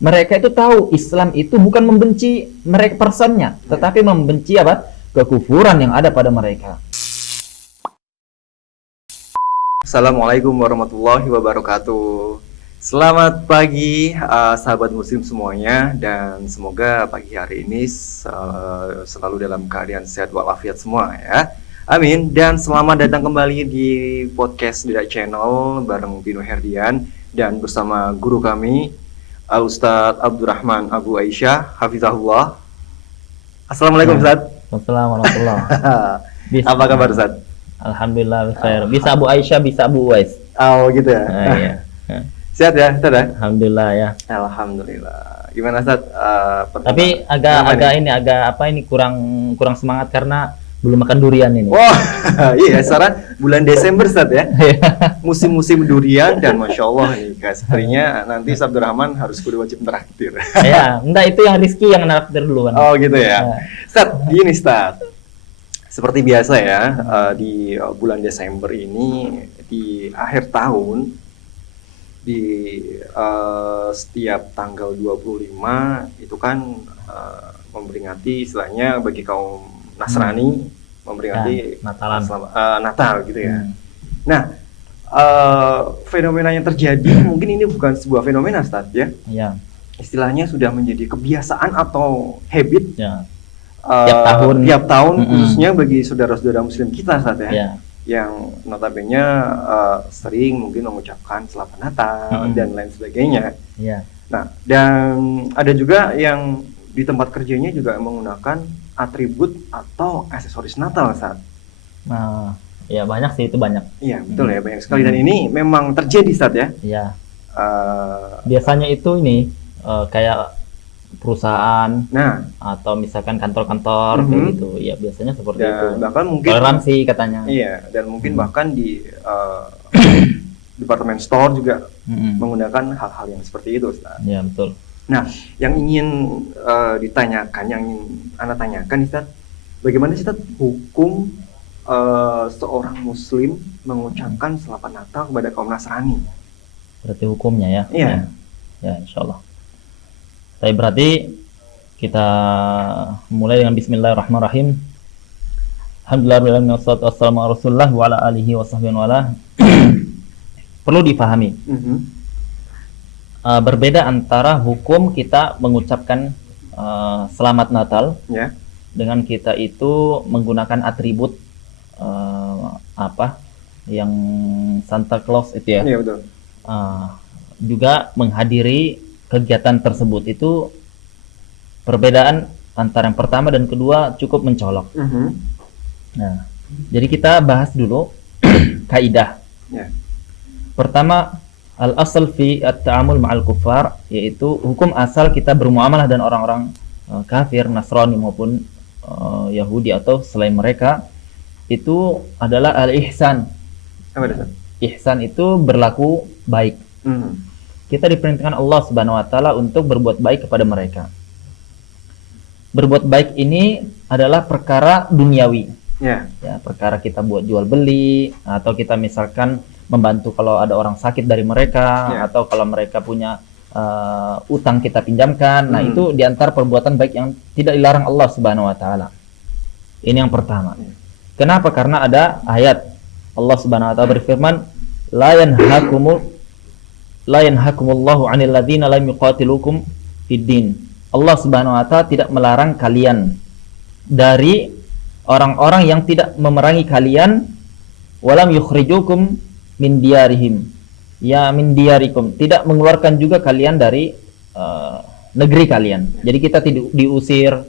Mereka itu tahu Islam itu bukan membenci mereka personnya, tetapi membenci apa? Kekufuran yang ada pada mereka. Assalamualaikum warahmatullahi wabarakatuh. Selamat pagi sahabat muslim semuanya, dan semoga pagi hari ini selalu dalam keadaan sehat walafiat semua ya. Amin. Dan selamat datang kembali di podcast Didak Channel bareng Bino Herdian dan bersama guru kami Al-Ustadz Abdurrahman Abu Aisyah Hafizahullah. Assalamualaikum Ustadz. Assalamualaikum warahmatullahi. Apa kabar Ustadz? Alhamdulillah khair. Bisa Abu Aisyah, bisa Abu Uwais. Oh gitu ya. Iya. Sehat ya Ustadz ya? Alhamdulillah ya. Alhamdulillah. Gimana Ustadz? Tapi agak kurang semangat karena belum makan durian ini. Wah, iya sekarang bulan Desember Ustadz ya. Musim-musim durian, dan Masya Allah nih sepertinya nanti Abdurrahman harus kudu wajib traktir. Ya, enggak, itu yang Rizky yang traktir duluan. Oh gitu ya. Ustadz, gini Ustadz. Seperti biasa ya, di bulan Desember ini, di akhir tahun, di setiap tanggal 25 itu kan memperingati istilahnya bagi kaum Nasrani memperingati Natal gitu ya. Nah, fenomena yang terjadi mungkin ini bukan sebuah fenomena Ustaz ya. Iya. Istilahnya sudah menjadi kebiasaan atau habit. Ya. Tiap tahun khususnya bagi saudara-saudara muslim kita Ustaz ya. Ya. Yang notabene sering mungkin mengucapkan selamat Natal dan lain sebagainya. Iya. Nah, dan ada juga yang di tempat kerjanya juga menggunakan atribut atau aksesoris Natal saat. Nah, ya banyak sih, itu banyak. Iya, betul ya, banyak sekali, dan ini memang terjadi saat ya. Iya. Biasanya itu ini kayak perusahaan, atau misalkan kantor-kantor kayak gitu. Ya biasanya seperti itu. Bahkan mungkin toleransi katanya. Iya, dan mungkin bahkan di departemen store juga menggunakan hal-hal yang seperti itu, Ustaz. Iya, betul. Nah, yang ingin ditanyakan, yang ingin Anda tanyakan, Ustaz, bagaimana Ustaz hukum seorang Muslim mengucapkan selamat Natal kepada kaum Nasrani? Berarti hukumnya ya? Iya. Ya, insya Allah. Tapi berarti kita mulai dengan Bismillahirrahmanirrahim. Alhamdulillah wassalatu wassalamu ala Rasulillah wa ala alihi wa sahbihi wa ala. Perlu dipahami. Berbeda antara hukum kita mengucapkan selamat Natal dengan kita itu menggunakan atribut yang Santa Claus itu ya. Iya, betul. Juga menghadiri kegiatan tersebut, itu perbedaan antara yang pertama dan kedua cukup mencolok. Nah, jadi kita bahas dulu kaidah. Pertama, al-asal fi at-ta'amul ma'al kuffar, yaitu hukum asal kita bermuamalah dan orang-orang kafir, Nasrani maupun Yahudi atau selain mereka, itu adalah al-ihsan. Apa itu? Ihsan itu berlaku baik. Kita diperintahkan Allah Subhanahu wa taala untuk berbuat baik kepada mereka. Berbuat baik ini adalah perkara duniawi. Ya, perkara kita buat jual beli, atau kita misalkan membantu kalau ada orang sakit dari mereka, atau kalau mereka punya utang kita pinjamkan. Nah, itu diantar perbuatan baik yang tidak dilarang Allah Subhanahu wa taala. Ini yang pertama. Kenapa? Karena ada ayat Allah Subhanahu wa taala berfirman, la yanhakumullahu 'anil ladzina lam yuqatilukum fid din. Allah Subhanahu wa taala tidak melarang kalian dari orang-orang yang tidak memerangi kalian, walam yukhrijukum min diyarihim. Ya, min diyarikum, tidak mengeluarkan juga kalian dari negeri kalian. Jadi kita tidak diusir,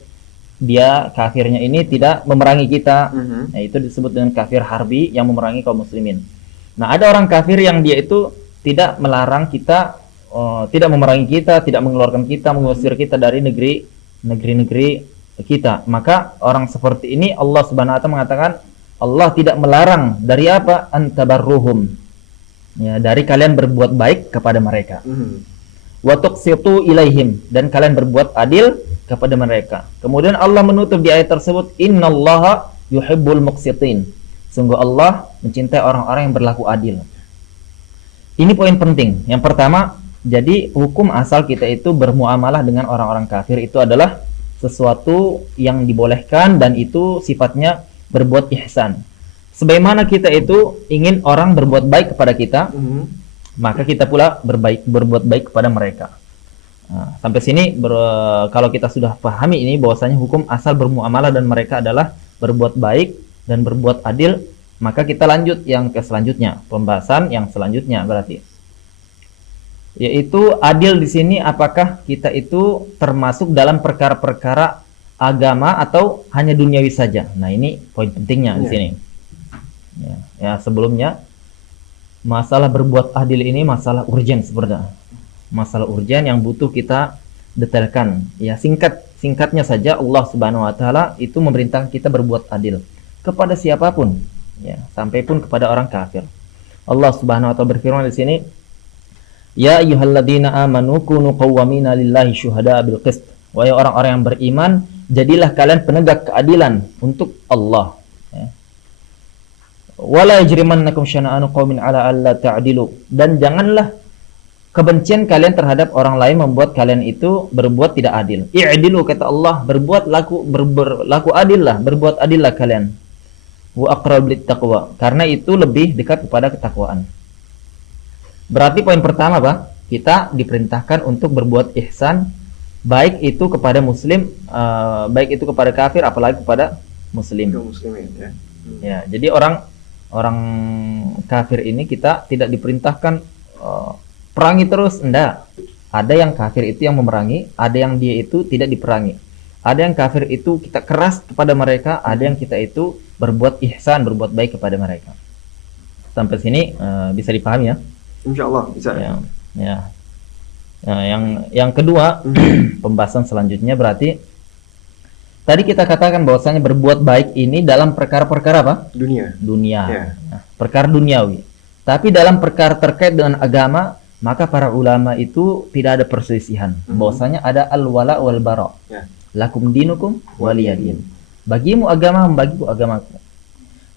dia kafirnya ini tidak memerangi kita. Nah, itu disebut dengan kafir harbi yang memerangi kaum muslimin. Nah, ada orang kafir yang dia itu tidak melarang kita, tidak memerangi kita, tidak mengeluarkan kita, mengusir kita dari negeri-negeri kita. Maka orang seperti ini Allah Subhanahu wa taala mengatakan Allah tidak melarang dari apa? Antabarruhum. Ya, dari kalian berbuat baik kepada mereka. Wa tuqsitu ilaihim, dan kalian berbuat adil kepada mereka. Kemudian Allah menutup di ayat tersebut, innallaha yuhibbul muqsitin. Sungguh Allah mencintai orang-orang yang berlaku adil. Ini poin penting. Yang pertama, Jadi hukum asal kita itu bermuamalah dengan orang-orang kafir itu adalah sesuatu yang dibolehkan dan itu sifatnya berbuat ihsan. Sebagaimana kita itu ingin orang berbuat baik kepada kita, maka kita pula berbuat baik kepada mereka. Nah, sampai sini kalau kita sudah pahami ini bahwasanya hukum asal bermuamalah dan mereka adalah berbuat baik dan berbuat adil, maka kita lanjut yang ke selanjutnya, pembahasan yang selanjutnya berarti yaitu adil di sini apakah kita itu termasuk dalam perkara-perkara agama atau hanya duniawi saja. Nah, ini poin pentingnya di sini. Ya, sebelumnya masalah berbuat adil ini masalah urgen sebenarnya. Masalah urgen yang butuh kita detailkan. Ya, singkatnya saja Allah Subhanahu wa taala itu memerintahkan kita berbuat adil kepada siapapun, ya, sampai pun kepada orang kafir. Allah Subhanahu wa taala berfirman di sini, ya ayyuhalladzina amanu kunu qawwamina lillahi syuhada'a bil qist. Wahai orang-orang yang beriman, jadilah kalian penegak keadilan untuk Allah. Ya. Wala yajrimannakum syana'anu qaumin 'ala alla ta'dilu. Dan janganlah kebencian kalian terhadap orang lain membuat kalian itu berbuat tidak adil. I'dilu kata Allah, berbuat laku adillah, berbuat adillah kalian. Wa aqrab lit taqwa. Karena itu lebih dekat kepada ketakwaan. Berarti poin pertama, Pak, kita diperintahkan untuk berbuat ihsan, baik itu kepada muslim, baik itu kepada kafir, apalagi kepada muslim. Muslimin, ya. Ya, jadi orang kafir ini kita tidak diperintahkan perangi terus, enggak. Ada yang kafir itu yang memerangi, ada yang dia itu tidak diperangi. Ada yang kafir itu kita keras kepada mereka, ada yang kita itu berbuat ihsan, berbuat baik kepada mereka. Sampai sini bisa dipahami ya? Insyaallah bisa. Ya. Nah, yang kedua, pembahasan selanjutnya berarti tadi kita katakan bahwasanya berbuat baik ini dalam perkara-perkara apa? Dunia. Yeah. Nah, perkara duniawi. Tapi dalam perkara terkait dengan agama, maka para ulama itu tidak ada perselisihan. Bahwasanya ada al-wala wal bara. Yeah. Lakum dinukum waliyadin. Bagimu agama, bagiku agamaku.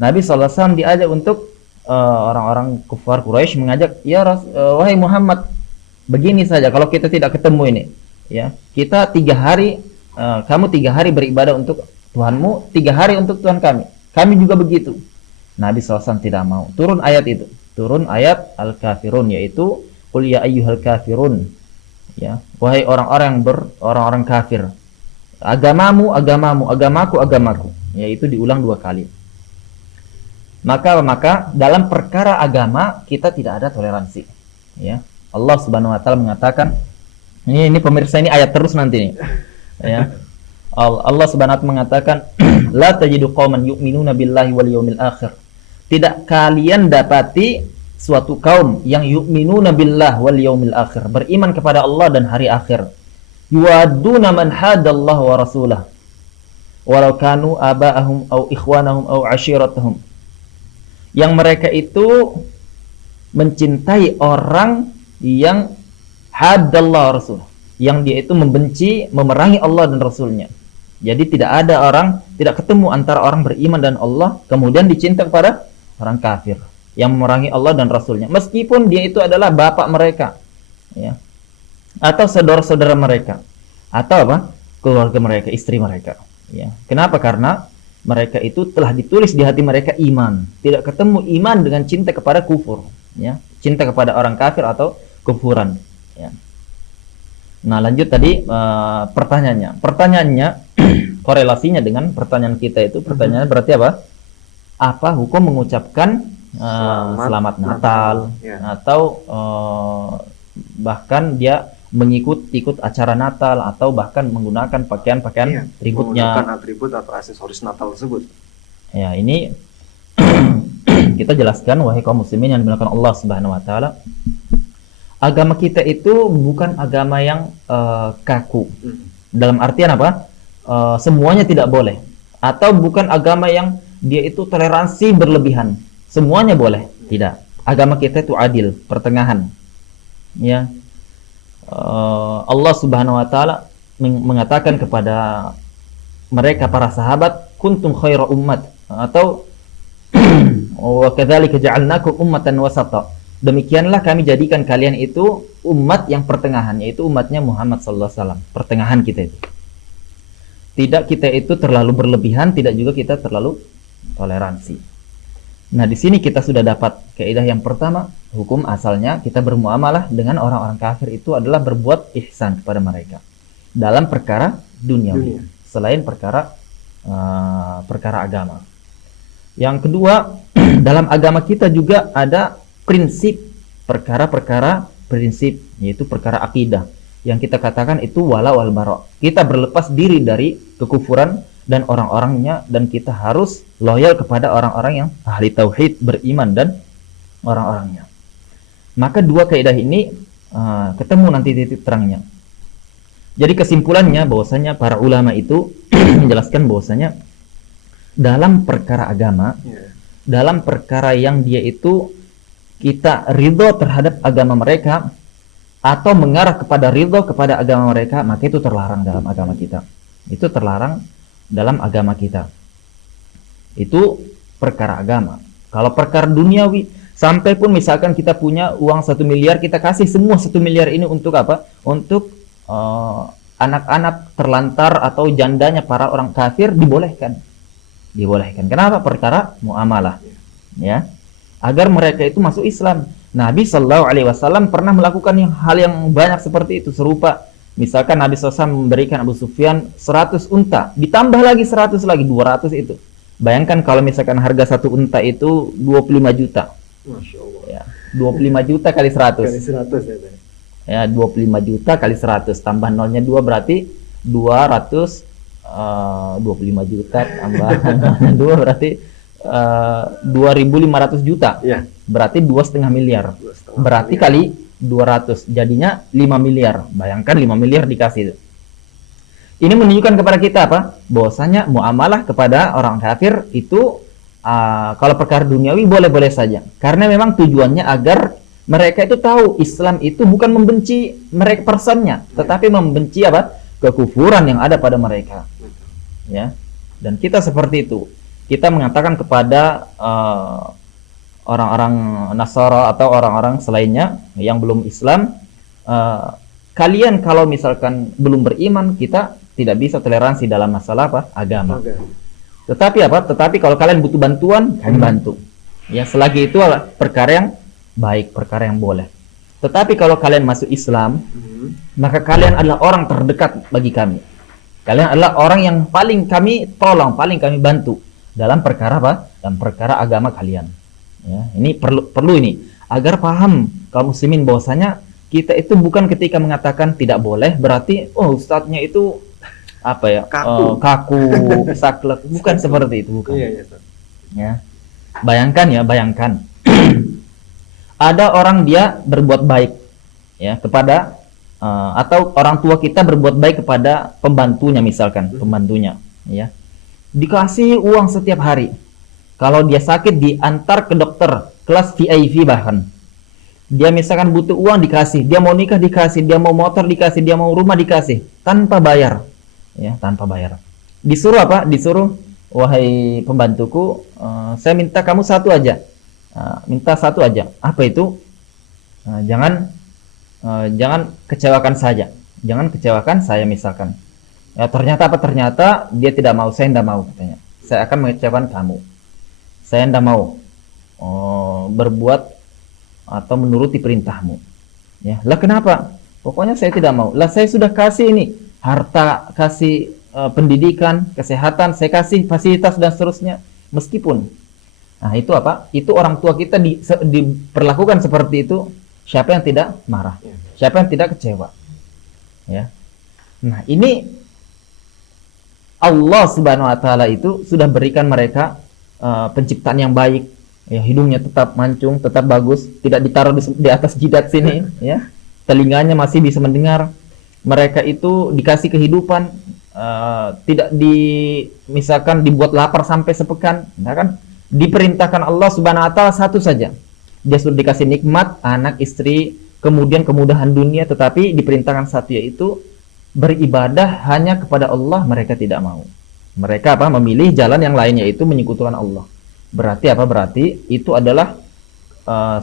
Nabi SAW diajak untuk orang-orang kufar Quraisy mengajak, ya wahai Muhammad, begini saja kalau kita tidak ketemu ini, ya, kita 3 hari, kamu 3 hari beribadah untuk Tuhanmu, 3 hari untuk Tuhan kami juga begitu. Nabi SAW tidak mau. Turun ayat itu, turun ayat Al-Kafirun, yaitu qul ya ayyuhal kafirun, ya, wahai orang-orang kafir, agamamu agamamu, agamaku agamaku, yaitu diulang 2 kali. Maka dalam perkara agama kita tidak ada toleransi. Ya, Allah Subhanahu wa taala mengatakan, ini pemirsa, ini ayat terus nanti nih. Ya. Allah Subhanahu wa taala mengatakan, la tajidu qauman yu'minuna billahi wal yawmil akhir. Tidak kalian dapati suatu kaum yang yu'minuna billah wal yawmil akhir, beriman kepada Allah dan hari akhir. Yuwadduna man hadallahu wa rasulah walau kanu aba'ahum aw ikhwanahum aw ashiratahum. Yang mereka itu mencintai orang yang hadallahu rasul, yang dia itu membenci, memerangi Allah dan Rasulnya. Jadi tidak ketemu antara orang beriman dan Allah kemudian dicinta kepada orang kafir yang memerangi Allah dan Rasulnya, meskipun dia itu adalah bapak mereka, ya, atau saudara-saudara mereka, atau keluarga mereka, istri mereka, ya. Kenapa? Karena mereka itu telah ditulis di hati mereka iman. Tidak ketemu iman dengan cinta kepada kufur, ya, cinta kepada orang kafir atau kufuran, ya. Nah, lanjut tadi pertanyaannya korelasinya dengan pertanyaan kita itu, pertanyaannya berarti apa? Apa hukum mengucapkan selamat Natal, ya, atau bahkan dia ikut acara Natal, atau bahkan menggunakan pakaian-pakaian atributnya, menggunakan atribut atau aksesoris Natal tersebut. Ya, ini kita jelaskan, wahai kaum muslimin yang dimuliakan Allah Subhanahu wa taala, agama kita itu bukan agama yang kaku. Dalam artian apa? Semuanya tidak boleh, atau bukan agama yang dia itu toleransi berlebihan. Semuanya boleh, tidak. Agama kita itu adil, pertengahan. Ya. Allah Subhanahu wa taala mengatakan kepada mereka para sahabat, kuntum khaira ummat, atau wa kadzalika ja'alnakum ummatan wasata. demikianlah kami jadikan kalian itu umat yang pertengahan, yaitu umatnya Muhammad sallallahu alaihi wasallam. Pertengahan kita itu. Tidak kita itu terlalu berlebihan, tidak juga kita terlalu toleransi. Nah, di sini kita sudah dapat kaidah yang pertama, hukum asalnya kita bermuamalah dengan orang-orang kafir itu adalah berbuat ihsan kepada mereka dalam perkara duniawi, selain perkara agama. Yang kedua, dalam agama kita juga ada prinsip perkara-perkara prinsip, yaitu perkara akidah yang kita katakan itu wala wal bara. Kita berlepas diri dari kekufuran dan orang-orangnya, dan kita harus loyal kepada orang-orang yang ahli tauhid, beriman dan orang-orangnya. Maka dua kaidah ini ketemu nanti titik terangnya. Jadi kesimpulannya bahwasanya para ulama itu menjelaskan bahwasanya dalam perkara agama, dalam perkara yang dia itu kita ridho terhadap agama mereka atau mengarah kepada ridho kepada agama mereka, maka itu terlarang dalam agama kita. Itu terlarang dalam agama kita. Itu perkara agama. Kalau perkara duniawi, sampai pun misalkan kita punya uang 1 miliar, kita kasih semua 1 miliar ini untuk apa? Untuk anak-anak terlantar atau jandanya para orang kafir, dibolehkan. Dibolehkan. Kenapa? Perkara muamalah. Ya. Agar mereka itu masuk Islam. Nabi Shallallahu Alaihi Wasallam pernah melakukan hal yang banyak seperti itu, serupa. Misalkan Nabi SAW memberikan Abu Sufyan 100 unta, ditambah lagi 100 lagi, 200 itu. Bayangkan kalau misalkan harga satu unta itu 25 juta. Masya Allah. Ya, 25 juta kali 100. Kali 100 ya. Ya, 25 juta kali 100 tambah nolnya 2 berarti 200 25 juta tambah 2 berarti 2.500 juta. Ya. Berarti 2,5 miliar. Berarti kali 200 jadinya 5 miliar. Bayangkan 5 miliar dikasih. Ini menunjukkan kepada kita apa? Bahwasanya muamalah kepada orang kafir itu kalau perkara duniawi boleh-boleh saja. Karena memang tujuannya agar mereka itu tahu Islam itu bukan membenci mereka personnya, tetapi membenci apa? Kekufuran yang ada pada mereka. Ya. Dan kita seperti itu. Kita mengatakan kepada orang-orang Nasara atau orang-orang selainnya yang belum Islam, kalian kalau misalkan belum beriman, kita tidak bisa toleransi dalam masalah apa? Agama. Tetapi apa? Tetapi kalau kalian butuh bantuan, kami bantu. Ya, selagi itu perkara yang baik, perkara yang boleh. Tetapi kalau kalian masuk Islam, maka kalian adalah orang terdekat bagi kami. Kalian adalah orang yang paling kami tolong, paling kami bantu dalam perkara apa? Dalam perkara agama kalian. Ya, ini perlu ini agar paham kaum muslimin bahwasanya kita itu bukan ketika mengatakan tidak boleh berarti ustadznya itu apa ya? Kaku, saklek. Bukan seperti itu, bukan. Iya, ya. Bayangkan ada orang dia berbuat baik ya kepada atau orang tua kita berbuat baik kepada pembantunya misalkan, pembantunya ya. Dikasih uang setiap hari. Kalau dia sakit diantar ke dokter kelas VIP bahkan. Dia misalkan butuh uang dikasih, dia mau nikah dikasih, dia mau motor dikasih, dia mau rumah dikasih tanpa bayar. Ya, tanpa bayar. Disuruh apa? Disuruh, wahai pembantuku, saya minta kamu satu aja. Minta satu aja. Apa itu? Jangan kecewakan saja. Jangan kecewakan saya misalkan. Ya, ternyata apa? Ternyata dia tidak mau. Saya tidak mau katanya. Saya akan mengecewakan kamu. Saya tidak mau berbuat atau menuruti perintahmu. Ya, lah kenapa? Pokoknya saya tidak mau. Lah saya sudah kasih ini harta, kasih pendidikan, kesehatan, saya kasih fasilitas dan seterusnya. Meskipun, nah itu apa? Itu orang tua kita diperlakukan seperti itu. Siapa yang tidak marah? Siapa yang tidak kecewa? Ya. Nah ini Allah Subhanahu Wa Taala itu sudah berikan mereka penciptaan yang baik. Ya, hidungnya tetap mancung, tetap bagus, tidak ditaruh di atas jidat sini. Ya. Telinganya masih bisa mendengar. Mereka itu dikasih kehidupan, tidak misalkan dibuat lapar sampai sepekan, ya kan? Diperintahkan Allah Subhanahu Wa Taala satu saja. Dia sudah dikasih nikmat, anak, istri, kemudian kemudahan dunia, tetapi diperintahkan satu, yaitu beribadah hanya kepada Allah. Mereka tidak mau. Mereka apa? Memilih jalan yang lain, yaitu menyekutukan Allah. Berarti apa? Berarti itu adalah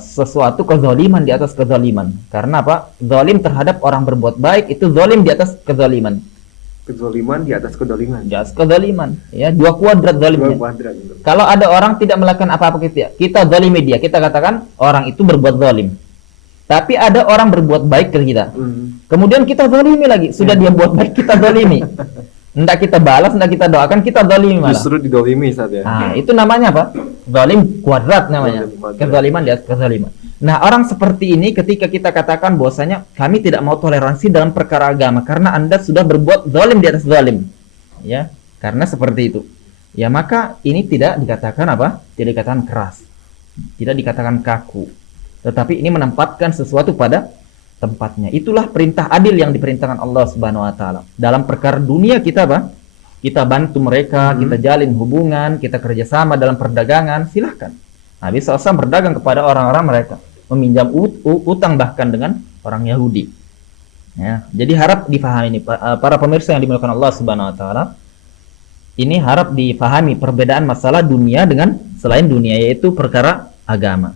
sesuatu kezaliman di atas kezaliman. Karena apa? Zalim terhadap orang berbuat baik itu zalim di atas kezaliman. Kezaliman di atas kezaliman. Di atas kezaliman. Ya, 2 kuadrat zalimnya. 2 kuadrat. Gitu. Kalau ada orang tidak melakukan apa-apa kita zalimi dia, kita katakan orang itu berbuat zalim. Tapi ada orang berbuat baik ke kita. Kemudian kita zalimi lagi. Sudah dia buat baik, kita zalimi. Hendak kita balas, hendak kita doakan, kita zalimi malah. Justru didolimi saat ya. Nah, itu namanya apa? Zalim kuadrat namanya. Kezaliman di atas kezaliman. Nah, orang seperti ini ketika kita katakan bahwasanya kami tidak mau toleransi dalam perkara agama karena Anda sudah berbuat zalim di atas zalim. Ya, karena seperti itu. Ya, maka ini tidak dikatakan apa? Tidak dikatakan keras. Tidak dikatakan kaku. Tetapi ini menempatkan sesuatu pada tempatnya. Itulah perintah adil yang diperintahkan Allah Subhanahu wa taala. Dalam perkara dunia kita apa? Kita bantu mereka, kita jalin hubungan, kita kerjasama dalam perdagangan, silahkan. Nabi SAW berdagang kepada orang-orang mereka, meminjam utang bahkan dengan orang Yahudi. Ya, jadi harap difahami ini para pemirsa yang dimuliakan Allah Subhanahu wa taala. Ini harap difahami perbedaan masalah dunia dengan selain dunia, yaitu perkara agama.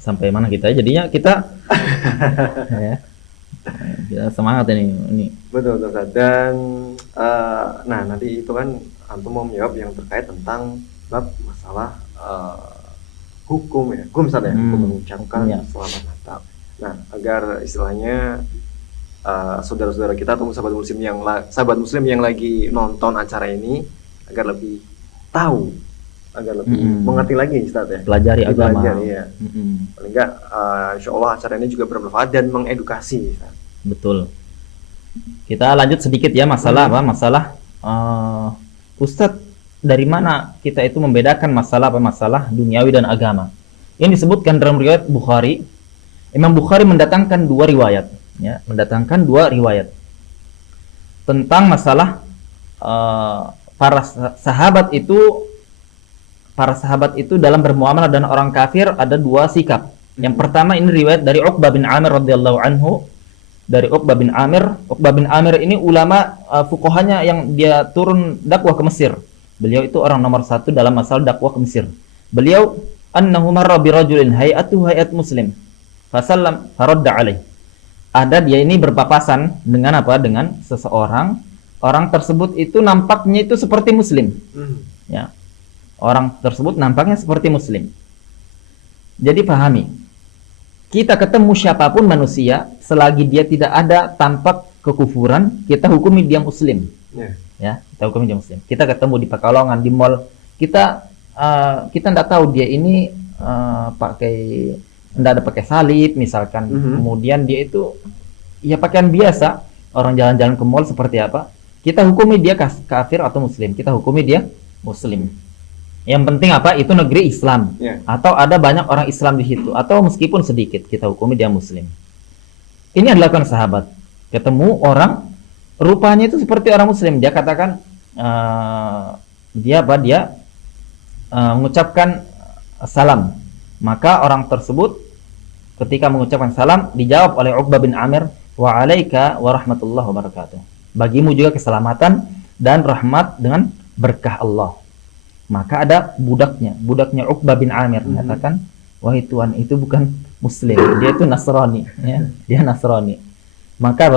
Sampai mana kita jadinya kita ya, kita semangat ini. Betul Ustaz. Dan nah nanti itu kan antum mau menjawab yang terkait tentang bab masalah hukum ya, hukum Ustaz ya, hukum mengucapkan selamat Natal. Nah, agar istilahnya saudara-saudara kita atau sahabat muslim yang lagi nonton acara ini agar lebih tahu, agar lebih mengerti lagi Ustaz ya. Pelajari agama. Ya. Paling enggak insya Allah acara ini juga bermanfaat dan mengedukasi Ustaz. Betul. Kita lanjut sedikit ya masalah apa? Masalah Ustadz, dari mana kita itu membedakan masalah apa? Masalah duniawi dan agama. Ini disebutkan dalam riwayat Bukhari. Imam Bukhari mendatangkan 2 riwayat, ya, mendatangkan 2 riwayat tentang masalah para sahabat itu dalam bermuamalah dengan orang kafir ada 2 sikap. Yang pertama ini riwayat dari Uqbah bin Amir radhiyallahu anhu. Dari Uqbah bin Amir. Uqbah bin Amir ini ulama fuqahanya yang dia turun dakwah ke Mesir. Beliau itu orang nomor 1 dalam masalah dakwah ke Mesir. Beliau annahu marra bi rajulin hay'atuhu hay'at muslim. Fasallam faradda alaih. Ada dia ini berpapasan dengan apa? Dengan seseorang. Orang tersebut itu nampaknya itu seperti muslim. Ya. Orang tersebut nampaknya seperti muslim. Jadi pahami, kita ketemu siapapun manusia, selagi dia tidak ada tampak kekufuran, kita hukumi dia muslim. Ya, kita hukumi dia muslim. Kita ketemu di Pekalongan, di mall, kita tidak tahu dia ini tidak ada pakai salib misalkan. Kemudian dia itu ya pakaian biasa, orang jalan-jalan ke mall seperti apa, kita hukumi dia kafir atau muslim. Kita hukumi dia muslim. Yang penting apa? Itu negeri Islam. Atau ada banyak orang Islam di situ, atau meskipun sedikit, kita hukumi dia muslim. Ini adalah kan sahabat. Ketemu orang rupanya itu seperti orang muslim. Dia katakan dia mengucapkan salam. Maka orang tersebut ketika mengucapkan salam dijawab oleh Uqbah bin Amir, wa alaika wa rahmatullahi wa barakatuh. Bagimu juga keselamatan dan rahmat dengan berkah Allah. Maka ada budaknya Uqbah bin Amir mengatakan, wahai Tuhan, itu bukan muslim, dia itu Nasrani, ya. Dia Nasrani. Maka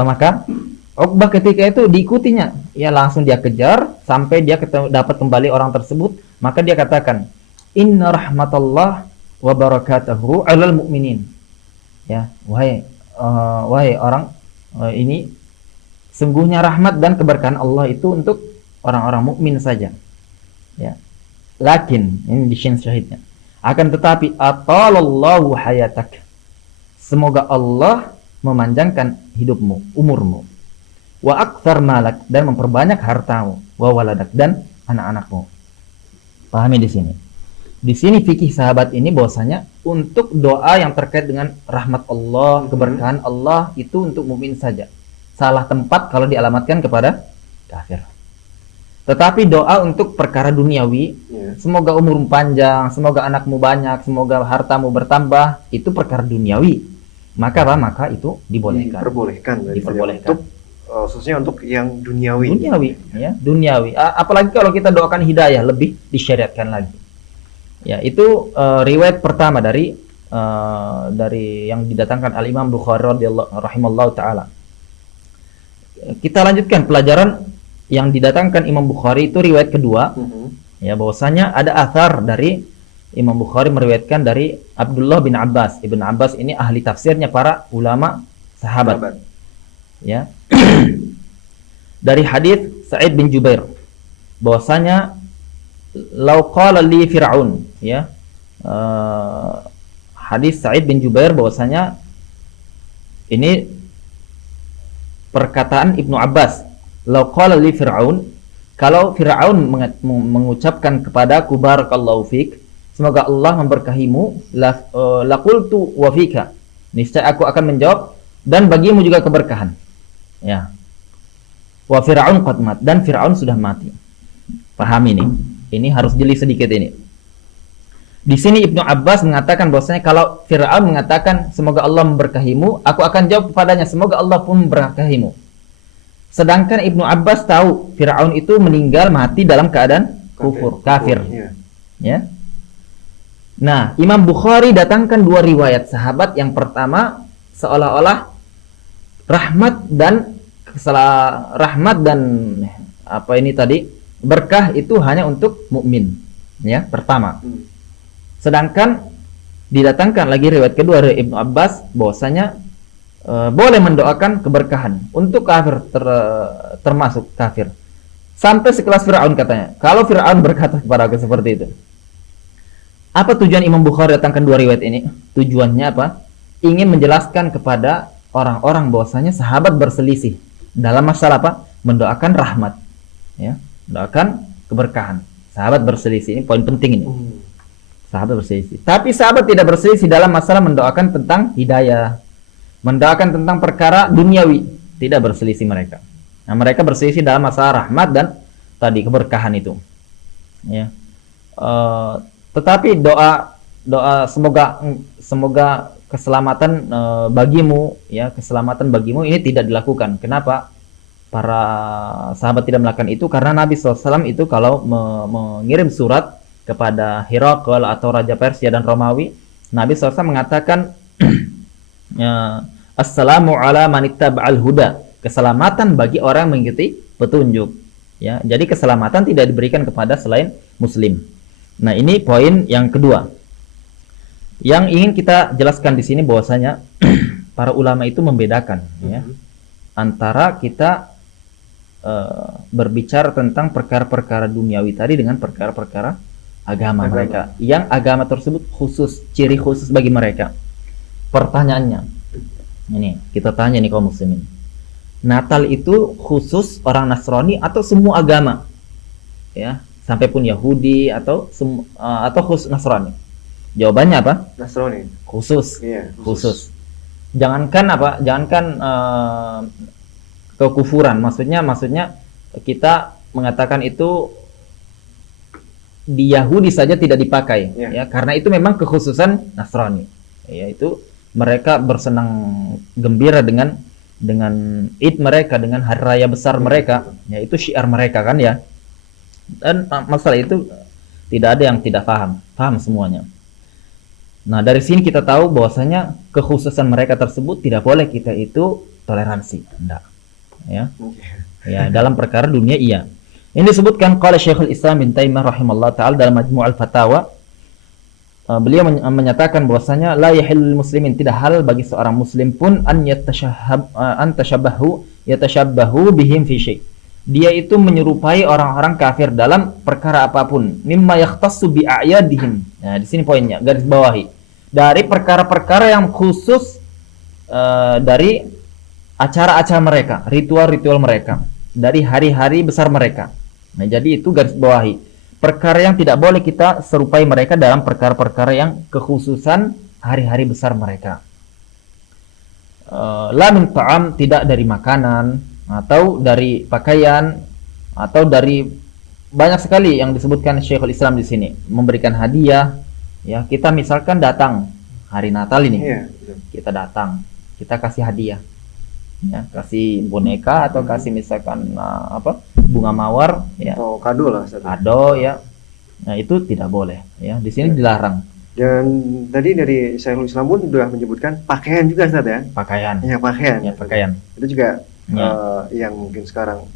Uqbah ketika itu diikutinya, ya langsung dia kejar sampai dia dapat kembali orang tersebut. Maka dia katakan, inna rahmatullah wa barakatuhu 'alal mu'minin. Ya, wahai orang ini, sungguhnya rahmat dan keberkahan Allah itu untuk orang-orang mukmin saja. Ya. Lakin ini di shin syahidnya. Akan tetapi atalallahu hayatak. Semoga Allah memanjangkan hidupmu, umurmu. Wa aktsar malak, dan memperbanyak hartamu, wa waladak, dan anak-anakmu. Pahami di sini. Di sini fikih sahabat ini bahwasanya untuk doa yang terkait dengan rahmat Allah, keberkahan Allah itu untuk mukmin saja. Salah tempat kalau dialamatkan kepada kafir. Tetapi doa untuk perkara duniawi, semoga umurmu panjang, semoga anakmu banyak, semoga hartamu bertambah, itu perkara duniawi. Maka apa? Maka itu dibolehkan. Diperbolehkan. Untuk khususnya untuk yang duniawi. Duniawi, ya, duniawi. Apalagi kalau kita doakan hidayah, lebih disyariatkan lagi. Ya, itu riwayat pertama dari yang didatangkan Al-Imam Bukhari rahimallahu taala. Kita lanjutkan pelajaran yang didatangkan Imam Bukhari itu riwayat kedua. Ya, bahwasanya ada athar dari Imam Bukhari meriwayatkan dari Abdullah bin Abbas. Ibn Abbas ini ahli tafsirnya para ulama sahabat. Ya. Dari hadis Sa'id bin Jubair bahwasanya lau qala li Fir'aun, ya. Hadis Sa'id bin Jubair bahwasanya ini perkataan Ibnu Abbas, lau qala li Fir'aun, kalau Fir'aun mengucapkan kepadaku barakallahu fik, semoga Allah memberkahimu, laqultu wa fika, niscaya aku akan menjawab dan bagimu juga keberkahan. Ya. Wa Fir'aun qad mat, dan Fir'aun sudah mati. Paham ini? Ini harus jeli sedikit ini. Di sini Ibnu Abbas mengatakan bahwasanya kalau Fir'aun mengatakan semoga Allah memberkahimu, aku akan jawab kepadanya semoga Allah pun memberkahimu. Sedangkan Ibnu Abbas tahu Fir'aun itu meninggal mati dalam keadaan kafir. Ya. Nah, Imam Bukhari datangkan dua riwayat sahabat. Yang pertama seolah-olah rahmat dan apa ini tadi, berkah itu hanya untuk mukmin, ya, pertama. Sedangkan didatangkan lagi riwayat kedua dari Ibnu Abbas bahwasanya boleh mendoakan keberkahan untuk kafir, termasuk kafir. Sampai sekelas Fir'aun katanya. Kalau Fir'aun berkata kepada aku seperti itu. Apa tujuan Imam Bukhari datangkan dua riwayat ini? Tujuannya apa? Ingin menjelaskan kepada orang-orang bahwasanya sahabat berselisih dalam masalah apa? Mendoakan rahmat, ya, mendoakan keberkahan. Sahabat berselisih, ini poin penting ini. Sahabat berselisih. Tapi sahabat tidak berselisih dalam masalah mendoakan tentang hidayah, mendoakan tentang perkara duniawi, tidak berselisih mereka. Nah, mereka berselisih dalam masalah rahmat dan tadi keberkahan itu. Ya. Tetapi doa semoga keselamatan bagimu, ya, keselamatan bagimu ini tidak dilakukan. Kenapa? Para sahabat tidak melakukan itu karena Nabi SAW itu kalau mengirim surat kepada Herakl atau Raja Persia dan Romawi, Nabi SAW mengatakan Assalamu ala manittaba'al huda, keselamatan bagi orang yang mengikuti petunjuk, ya. Jadi keselamatan tidak diberikan kepada selain muslim. Nah, ini poin yang kedua yang ingin kita jelaskan di sini bahwasanya para ulama itu membedakan, ya, antara kita berbicara tentang perkara-perkara duniawi tadi dengan perkara-perkara agama mereka, yang agama tersebut khusus, ciri khusus bagi mereka. Pertanyaannya, ini kita tanya nih kaum muslimin, Natal itu khusus orang Nasrani atau semua agama, ya, sampai pun Yahudi atau khusus Nasrani? Jawabannya apa? Nasrani. Khusus. Iya, khusus. Jangankan kekufuran, maksudnya kita mengatakan itu di Yahudi saja tidak dipakai, ya, karena itu memang kekhususan Nasrani, yaitu mereka bersenang gembira dengan Id mereka, dengan hari raya besar mereka, ya, itu syiar mereka kan, ya. Dan masalah itu tidak ada yang tidak paham semuanya. Nah, dari sini kita tahu bahwasanya kekhususan mereka tersebut tidak boleh kita itu toleransi, enggak. Ya. Ya, dalam perkara dunia iya. Ini disebutkan oleh Syekhul Islam bin Taimiyah rahimallahu taala dalam Majmu'ul Fatawa. Beliau menyatakan bahwasanya la yahillul muslimin, tidak halal bagi seorang muslim pun an yatashabbahu bihim fi syai'. Dia itu menyerupai orang-orang kafir dalam perkara apapun. Mimma yakhtassu bi a'yadihim. Nah, di sini poinnya, garis bawahi. Dari perkara-perkara yang khusus dari acara-acara mereka, ritual-ritual mereka, dari hari-hari besar mereka. Nah, jadi itu garis bawahi. Perkara yang tidak boleh kita serupai mereka dalam perkara-perkara yang kekhususan hari-hari besar mereka. La min ta'am, tidak dari makanan atau dari pakaian atau dari banyak sekali yang disebutkan Syekhul Islam di sini. Memberikan hadiah, ya, kita misalkan datang hari Natal ini, kita datang, kita kasih hadiah, ya, kasih boneka atau kasih misalkan bunga mawar, ya, atau kado lah, kado, ya. Nah, itu tidak boleh ya. Di sini dilarang Dan tadi dari Syekhul Islam pun sudah menyebutkan pakaian juga Ustaz ya. pakaian. Ya pakaian. Ya, pakaian. Itu juga Ya. yang mungkin sekarang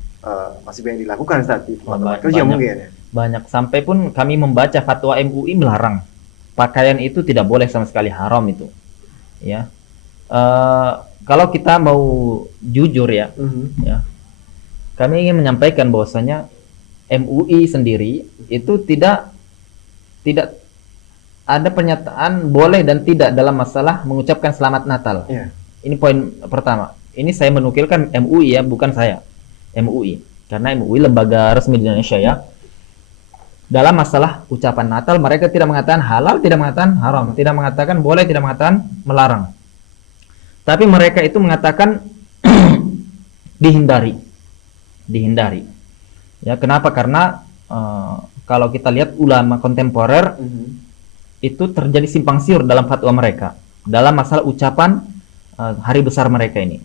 masih banyak dilakukan Ustaz di tempat-tempat Banyak. kerja mungkin ya. Banyak, sampai pun kami membaca fatwa MUI melarang. Pakaian itu tidak boleh sama sekali, haram itu. Ya. Kalau kita mau jujur ya, ya. Kami ingin menyampaikan bahwasanya MUI sendiri itu tidak ada pernyataan boleh dan tidak dalam masalah mengucapkan selamat Natal. Iya. Ini poin pertama. Ini saya menukilkan MUI ya, bukan saya. MUI. Karena MUI lembaga resmi di Indonesia ya. Dalam masalah ucapan Natal mereka tidak mengatakan halal, tidak mengatakan haram, tidak mengatakan boleh, tidak mengatakan melarang. Tapi mereka itu mengatakan dihindari. Dihindari. Ya, kenapa? Karena kalau kita lihat ulama kontemporer itu terjadi simpang siur dalam fatwa mereka dalam masalah ucapan hari besar mereka ini.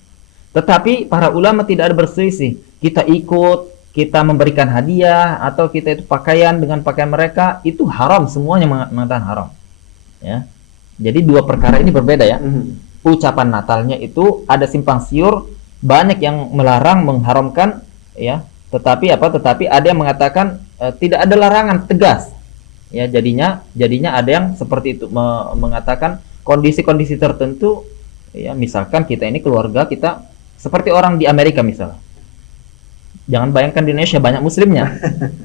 Tetapi para ulama tidak ada berselisih. Kita ikut, kita memberikan hadiah atau kita itu pakaian dengan pakaian mereka itu haram, semuanya mengatakan haram. Ya. Jadi dua perkara ini berbeda ya. Ucapan Natalnya itu ada simpang siur, banyak yang melarang, mengharamkan ya. Tetapi ada yang mengatakan tidak ada larangan tegas. Ya, jadinya ada yang seperti itu mengatakan kondisi-kondisi tertentu ya, misalkan kita ini keluarga kita seperti orang di Amerika misalnya. Jangan bayangkan di Indonesia banyak muslimnya.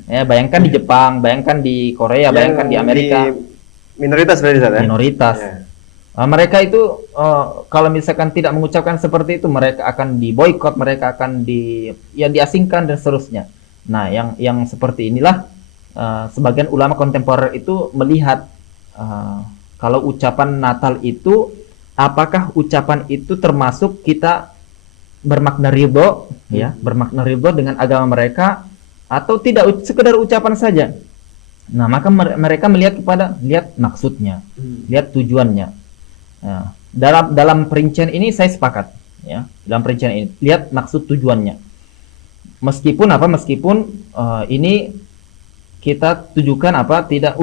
Ya, bayangkan di Jepang, bayangkan di Korea, bayangkan di Amerika. Minoritas berarti ya? Minoritas. Yeah. Mereka itu kalau misalkan tidak mengucapkan seperti itu mereka akan diboikot, mereka akan diasingkan dan seterusnya. Nah, yang seperti inilah sebagian ulama kontemporer itu melihat kalau ucapan Natal itu apakah ucapan itu termasuk kita bermakna ridho ya, bermakna ridho dengan agama mereka atau tidak sekedar ucapan saja. Nah, maka mereka lihat maksudnya, lihat tujuannya. Nah, dalam perincian ini saya sepakat ya, dalam perincian ini lihat maksud tujuannya. Meskipun ini kita tujukan tidak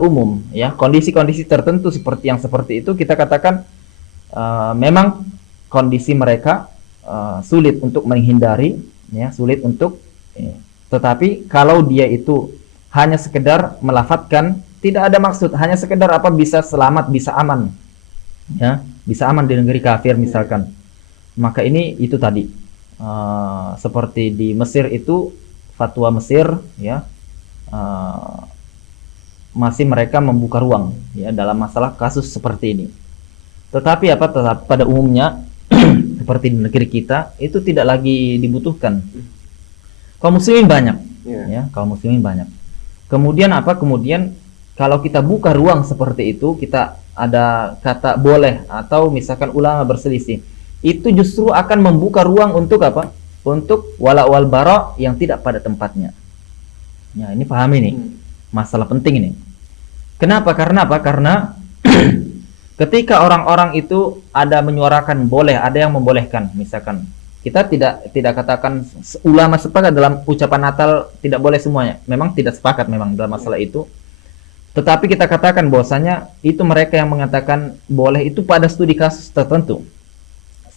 umum ya, kondisi-kondisi tertentu seperti itu kita katakan memang kondisi mereka sulit untuk menghindari ya, sulit untuk tetapi kalau dia itu hanya sekedar melafatkan tidak ada maksud, hanya sekedar bisa selamat, bisa aman ya, bisa aman di negeri kafir misalkan, maka ini itu tadi seperti di Mesir itu fatwa Mesir ya, masih mereka membuka ruang ya dalam masalah kasus seperti ini. Tetapi pada umumnya seperti di negeri kita itu tidak lagi dibutuhkan. Kaum muslimin banyak ya, kaum muslimin banyak. Kemudian kalau kita buka ruang seperti itu, kita ada kata boleh atau misalkan ulama berselisih, itu justru akan membuka ruang untuk untuk wala wal bara yang tidak pada tempatnya. Ya, ini pahami nih, masalah penting ini. Kenapa? Karena ketika orang-orang itu ada menyuarakan boleh, ada yang membolehkan, misalkan kita tidak katakan ulama sepakat dalam ucapan Natal tidak boleh semuanya. Memang tidak sepakat memang dalam masalah itu. Tetapi kita katakan bahwasanya itu mereka yang mengatakan boleh itu pada studi kasus tertentu.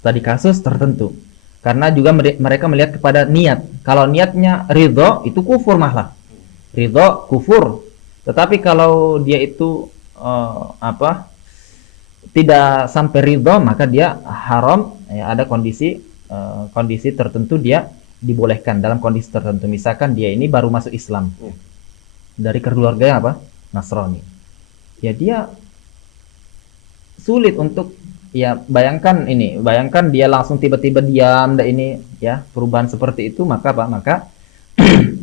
Studi kasus tertentu. Karena juga mereka melihat kepada niat. Kalau niatnya ridho, itu kufur malah. Ridho kufur. Tetapi kalau dia itu tidak sampai ridho, maka dia haram ya, ada kondisi tertentu dia dibolehkan dalam kondisi tertentu. Misalkan dia ini baru masuk Islam dari keluarga yang Nasrani ya, dia sulit untuk ya, bayangkan dia langsung tiba-tiba diam ini ya, perubahan seperti itu, maka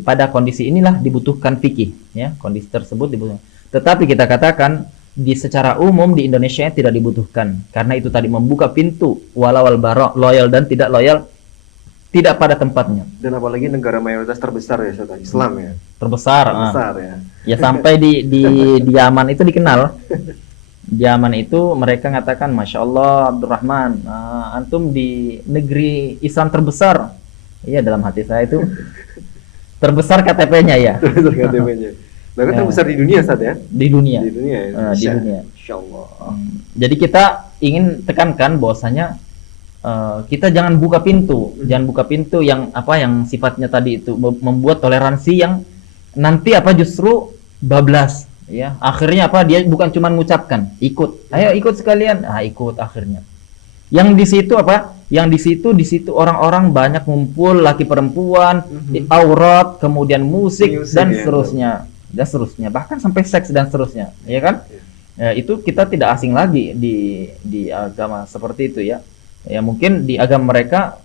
pada kondisi inilah dibutuhkan fikih ya, kondisi tersebut dibutuhkan. Tetapi kita katakan secara umum di Indonesia tidak dibutuhkan, karena itu tadi membuka pintu wala wal bara, loyal dan tidak loyal tidak pada tempatnya. Dan apalagi negara mayoritas terbesar ya, Islam ya. Terbesar ya. Ya, sampai di Yaman itu dikenal. Di Yaman itu mereka mengatakan, Masya Allah Abdurrahman, antum di negeri Islam terbesar. Iya, dalam hati saya itu terbesar KTP-nya ya. Terbesar KTP-nya. Bahkan terbesar di dunia Ustaz ya? Di dunia. Di dunia ya? Di dunia. Insya Allah. Jadi kita ingin tekankan bahwasanya kita jangan buka pintu, jangan buka pintu yang sifatnya tadi itu membuat toleransi yang nanti justru bablas, ya. Akhirnya dia bukan cuma mengucapkan, ikut, ayo ikut sekalian, ikut akhirnya. Yang di situ Yang di situ orang-orang banyak ngumpul, laki perempuan, aurat, kemudian musik dan seterusnya, bahkan sampai seks dan seterusnya, ya kan? Ya, itu kita tidak asing lagi di agama seperti itu ya. Ya mungkin di agama mereka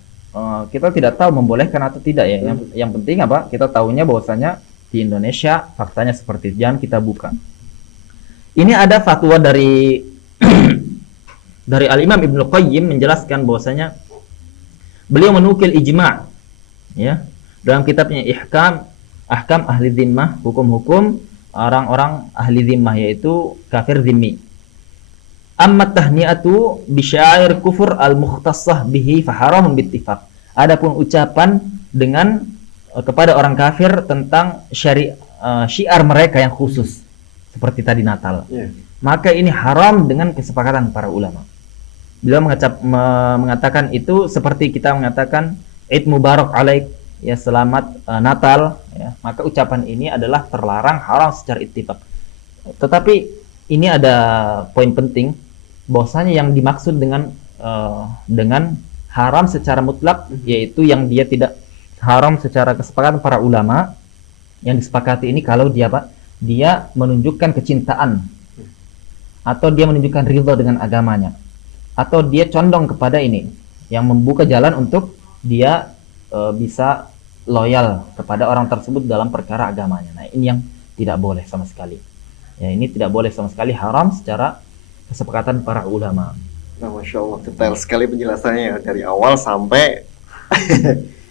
kita tidak tahu membolehkan atau tidak ya. Yang penting kita tahunya bahwasanya di Indonesia faktanya seperti itu. Jangan kita buka. Ini ada fatwa dari dari Al-Imam Ibnu Qayyim menjelaskan bahwasanya beliau menukil ijma' ya dalam kitabnya Ahkam Ahli Dhimmah, hukum-hukum orang-orang ahli dhimmah, yaitu kafir dhimmi. Amma tahni'atu bisyair kufur al-mukhtassah bihi faharamun bittifaq. Adapun ucapan dengan kepada orang kafir tentang syiar mereka yang khusus seperti tadi Natal, maka ini haram dengan kesepakatan para ulama. Beliau mengatakan itu seperti kita mengatakan Eid Mubarak alaik, ya selamat Natal, ya. Maka ucapan ini adalah terlarang, haram secara ittifaq. Tetapi ini ada poin penting, bahwasanya yang dimaksud dengan haram secara mutlak, yaitu yang dia tidak haram secara kesepakatan para ulama. Yang disepakati ini kalau dia menunjukkan kecintaan, atau dia menunjukkan ridha dengan agamanya, atau dia condong kepada ini yang membuka jalan untuk dia bisa loyal kepada orang tersebut dalam perkara agamanya. Nah, ini yang tidak boleh sama sekali. Ya, ini tidak boleh sama sekali, haram secara kesepakatan para ulama. Nah, Masya Allah, detail sekali penjelasannya dari awal sampai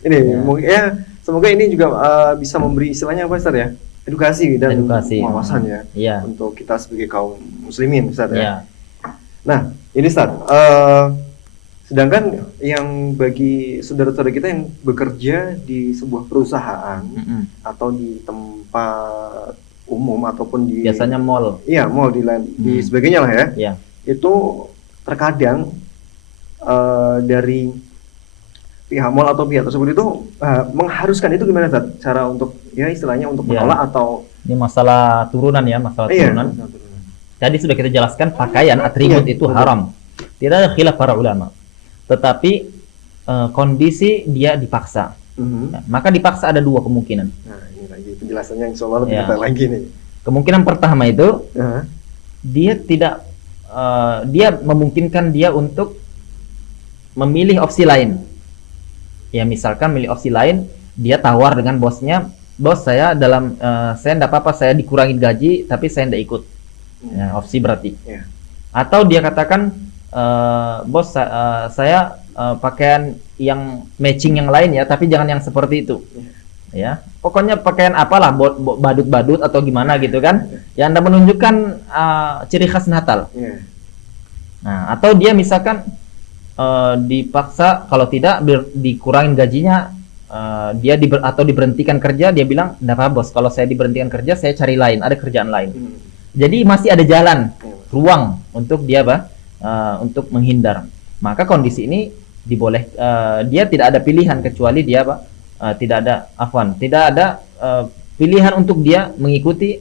ini. Ya, semoga ini juga bisa memberi istilahnya apa Ustaz ya? Edukasi dan wawasan ya, untuk kita sebagai kaum muslimin Ustaz ya. Nah, ini Ustaz, sedangkan yang bagi saudara-saudara kita yang bekerja di sebuah perusahaan atau di tempat umum ataupun di biasanya mall. Iya, mall di sebagainya lah ya. Iya. Itu terkadang dari pihak mall atau pihak tersebut itu mengharuskan itu gimana Tad? Cara untuk ya istilahnya untuk menolak atau ini masalah turunan ya, turunan. Tadi sudah kita jelaskan pakaian atribut itu haram. Tidak ada khilaf para ulama. Tetapi kondisi dia dipaksa. Maka dipaksa ada dua kemungkinan. Nah, ini lagi penjelasannya insya Allah lebih detail lagi nih. Kemungkinan pertama itu dia tidak dia memungkinkan dia untuk memilih opsi lain. Ya misalkan milih opsi lain, dia tawar dengan bosnya, bos saya saya enggak apa-apa, saya dikurangin gaji tapi saya enggak ikut. Ya, opsi berarti. Atau dia katakan bos saya pakaian yang matching yang lain ya, tapi jangan yang seperti itu. Ya, pokoknya pakaian apalah, badut-badut atau gimana gitu kan, yang Anda menunjukkan ciri khas Natal. Nah, atau dia misalkan dipaksa, kalau tidak dikurangin gajinya, dia atau diberhentikan kerja, dia bilang enggak apa bos, kalau saya diberhentikan kerja saya cari lain, ada kerjaan lain. Jadi masih ada jalan, ruang untuk dia untuk menghindar. Maka kondisi ini dia tidak ada pilihan kecuali dia tidak ada pilihan untuk dia mengikuti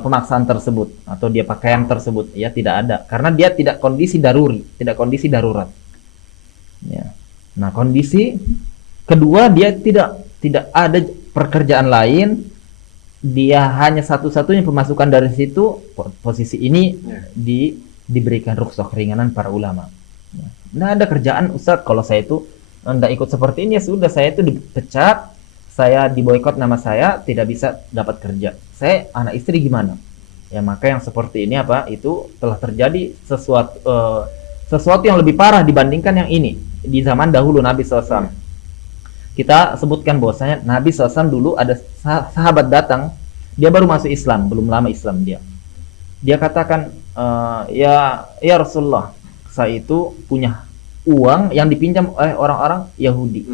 pemaksaan tersebut atau dia pakaian tersebut, ya tidak ada, karena dia tidak kondisi darurat. Ya. Nah, kondisi kedua, dia tidak ada pekerjaan lain, dia hanya satu-satunya pemasukan dari situ. Posisi ini diberikan rukhsah, keringanan para ulama. Ya. Nah, ada kerjaan Ustaz, kalau saya itu enggak ikut seperti ini, ya sudah, saya itu dipecat, saya diboikot, nama saya tidak bisa dapat kerja, saya anak istri gimana? Ya, maka yang seperti ini itu telah terjadi sesuatu yang lebih parah dibandingkan yang ini di zaman dahulu Nabi SAW. Kita sebutkan bahwasanya Nabi SAW dulu ada sahabat datang, dia baru masuk Islam, belum lama Islam dia. Dia katakan, ya Rasulullah, saya itu punya uang yang dipinjam oleh orang-orang Yahudi.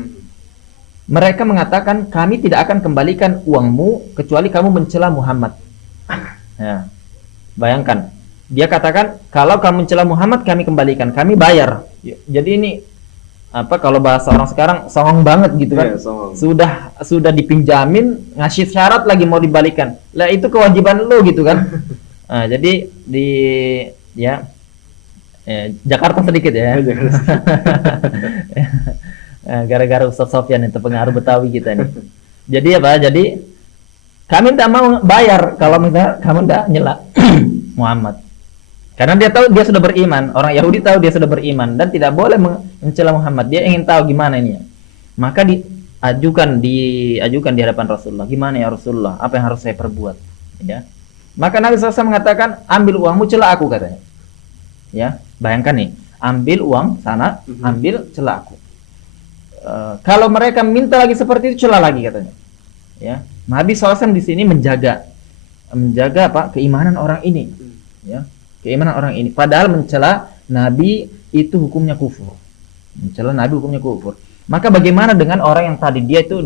Mereka mengatakan kami tidak akan kembalikan uangmu kecuali kamu mencela Muhammad. Ya. Bayangkan, dia katakan kalau kamu mencela Muhammad kami kembalikan, kami bayar. Jadi ini apa kalau bahasa orang sekarang songong banget gitu kan? Iya, songong. Sudah dipinjamin, ngasih syarat lagi mau dibalikan. Lah itu kewajiban lo gitu kan? Nah, jadi di ya Jakarta sedikit ya. Gara-gara Ustaz Sofyan itu pengaruh Betawi kita nih. Jadi apa? Jadi kami tidak mau bayar kalau kamu tidak nyela Muhammad. Karena dia tahu dia sudah beriman. Orang Yahudi tahu dia sudah beriman dan tidak boleh mencela Muhammad. Dia ingin tahu gimana ini. Maka diajukan di hadapan Rasulullah. Gimana ya Rasulullah? Apa yang harus saya perbuat? Ya. Maka Nabi SAW mengatakan, ambil uangmu, cela aku katanya. Ya, bayangkan nih, ambil uang sana, ambil cela aku. Kalau mereka minta lagi seperti itu, cela lagi katanya. Ya, Nabi SAW di sini menjaga apa? Keimanan orang ini. Ya. Keimanan orang ini. Padahal mencela Nabi itu hukumnya kufur. Mencela Nabi hukumnya kufur. Maka bagaimana dengan orang yang tadi dia itu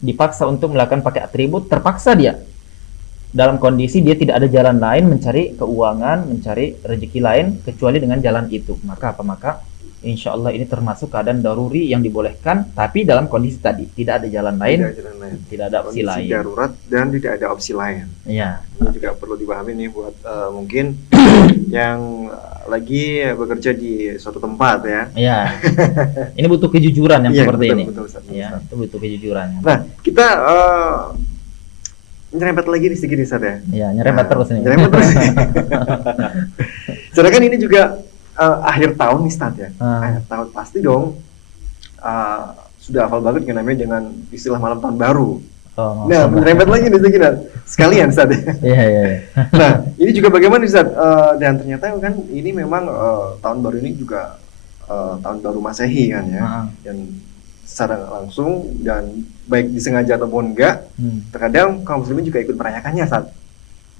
dipaksa untuk melakukan pakai atribut, terpaksa dia dalam kondisi dia tidak ada jalan lain mencari keuangan, mencari rezeki lain kecuali dengan jalan itu. Maka apa? Maka insya Allah ini termasuk keadaan daruri yang dibolehkan, tapi dalam kondisi tadi tidak ada jalan lain, tidak ada opsi lain. Kondisi darurat dan tidak ada opsi lain. Iya. Ini juga perlu dipahami nih buat mungkin yang lagi bekerja di suatu tempat ya. Iya. Ini butuh kejujuran yang seperti betul, ini. Betul, Ustaz, Ya, itu butuh kejujuran. Nah, kita nyerempet lagi di sedikit Ustaz ya. Iya, nyerempet terus nih. Nyerempet terus. Soalnya kan ini juga akhir tahun nih Ustaz ya. Akhir tahun pasti dong sudah hafal banget kan namanya dengan istilah malam tahun baru. Oh, nah, menyerempet lagi nih Ustaz sekalian Ustaz ya. Iya. Nah, ini juga bagaimana Ustaz? Dan ternyata kan ini memang tahun baru ini juga tahun baru Masehi kan ya. Dan secara langsung dan baik disengaja ataupun enggak, terkadang kaum muslimin juga ikut merayakannya Ustaz.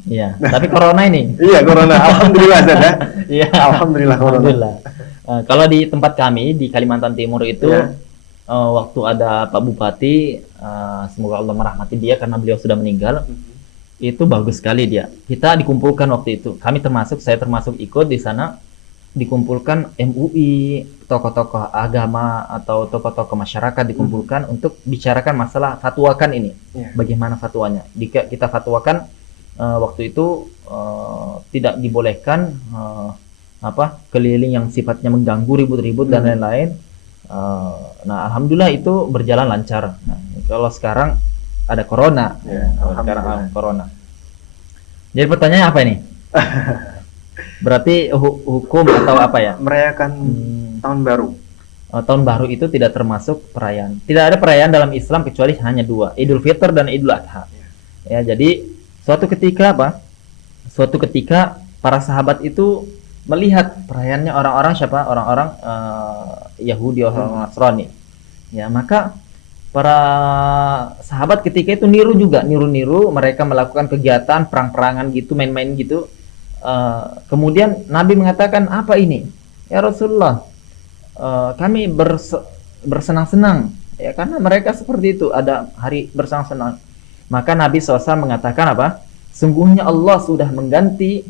Iya, tapi corona ini. Iya, corona. Alhamdulillah Ustaz ya. Iya, alhamdulillah corona. Alhamdulillah. Kalau di tempat kami di Kalimantan Timur itu waktu ada Pak Bupati, semoga Allah merahmati dia karena beliau sudah meninggal. Itu bagus sekali dia. Kita dikumpulkan waktu itu. Saya termasuk ikut di sana. Dikumpulkan MUI, tokoh-tokoh agama atau tokoh-tokoh masyarakat dikumpulkan untuk bicarakan masalah fatwakan ini. Bagaimana fatwanya? Jika kita fatwakan waktu itu tidak dibolehkan keliling yang sifatnya mengganggu ribut-ribut dan lain-lain. Nah, alhamdulillah itu berjalan lancar. Nah, kalau sekarang ada corona, sekarang ada corona. Jadi pertanyaannya apa ini? Berarti hukum atau apa ya? Merayakan tahun baru. Tahun baru itu tidak termasuk perayaan. Tidak ada perayaan dalam Islam kecuali hanya dua, Idul Fitr dan Idul Adha. Ya, jadi suatu ketika para sahabat itu melihat perayaannya orang-orang siapa? Orang-orang Yahudi, orang Nasrani. Ya, maka para sahabat ketika itu niru mereka melakukan kegiatan perang-perangan gitu, main-main gitu. Kemudian Nabi mengatakan, apa ini? Ya Rasulullah, kami bersenang-senang. Ya, karena mereka seperti itu, ada hari bersenang-senang. Maka Nabi SAW mengatakan apa? Sungguhnya Allah sudah mengganti